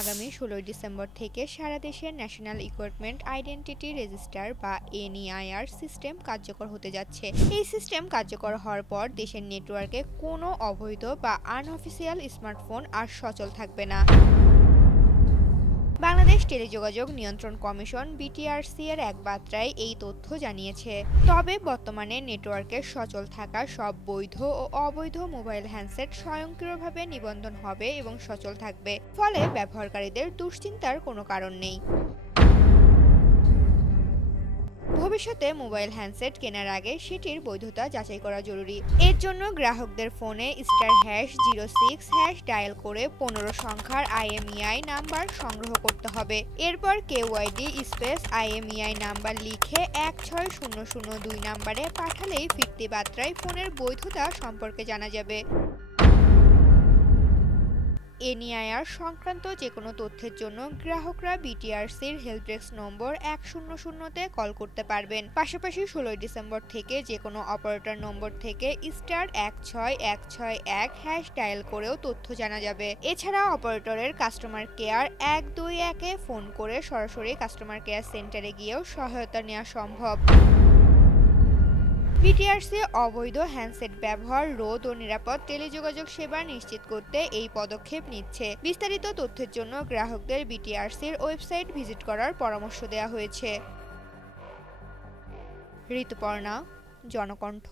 আগামী ১৬ ডিসেম্বর থেকে সারা দেশে ন্যাশনাল ইকুইপমেন্ট আইডেন্টিটি রেজিস্টার বা এনইআইআর সিস্টেম কার্যকর হতে যাচ্ছে। এই সিস্টেম কার্যকর হওয়ার পর দেশের নেটওয়ার্কে কোনো অবৈধ বা আনঅফিসিয়াল স্মার্টফোন আর সচল থাকবে না। বাংলাদেশ টেলিযোগাযোগ নিয়ন্ত্রণ কমিশন বিটিআরসি এর এক বার্তায় এই তথ্য জানিয়েছে। তবে বর্তমানে নেটওয়ার্কে সচল থাকা সব বৈধ ও অবৈধ মোবাইল হ্যান্ডসেট স্বয়ংক্রিয়ভাবে নিবন্ধন হবে এবং সচল থাকবে, ফলে ব্যবহারকারীদের দুশ্চিন্তার কোনো কারণ নেই। ভবিষ্যতে মোবাইল হ্যান্ডসেট কেনার আগে সেটির বৈধতা যাচাই করা জরুরি। এর জন্য গ্রাহকদের ফোনে *#06# ডায়াল করে 15 সংখ্যার IMEI নাম্বার সংগ্রহ করতে হবে। এরপর KYD IMEI নাম্বার লিখে 16002 নাম্বারে পাঠালেই ফিরতি বার্তায় ফোনের বৈধতা সম্পর্কে জানা যাবে। এনইআইআর সংক্রান্ত যেকোনো তথ্যের জন্য গ্রাহকরা বিটিআরসির হেল্পডেস্ক নম্বর 100-তে কল করতে পারবেন। পাশাপাশি 16 ডিসেম্বর থেকে যেকোনো অপারেটর নম্বর থেকে *16161# ডায়াল করেও তথ্য জানা যাবে। এছাড়া অপারেটরের কাস্টমার কেয়ার 121-এ ফোন করে সরাসরি কাস্টমার কেয়ার সেন্টারে গিয়েও সহায়তা নেওয়া সম্ভব। বিটিআরসি অবৈধ হ্যান্ডসেট ব্যবহার রোধ ও নিরাপদ টেলিযোগাযোগ সেবা নিশ্চিত করতে এই পদক্ষেপ নিচ্ছে। বিস্তারিত তথ্যের জন্য গ্রাহকদের বিটিআরসির ওয়েবসাইট ভিজিট করার পরামর্শ দেওয়া হয়েছে। ঋতুপর্ণা, জনকণ্ঠ।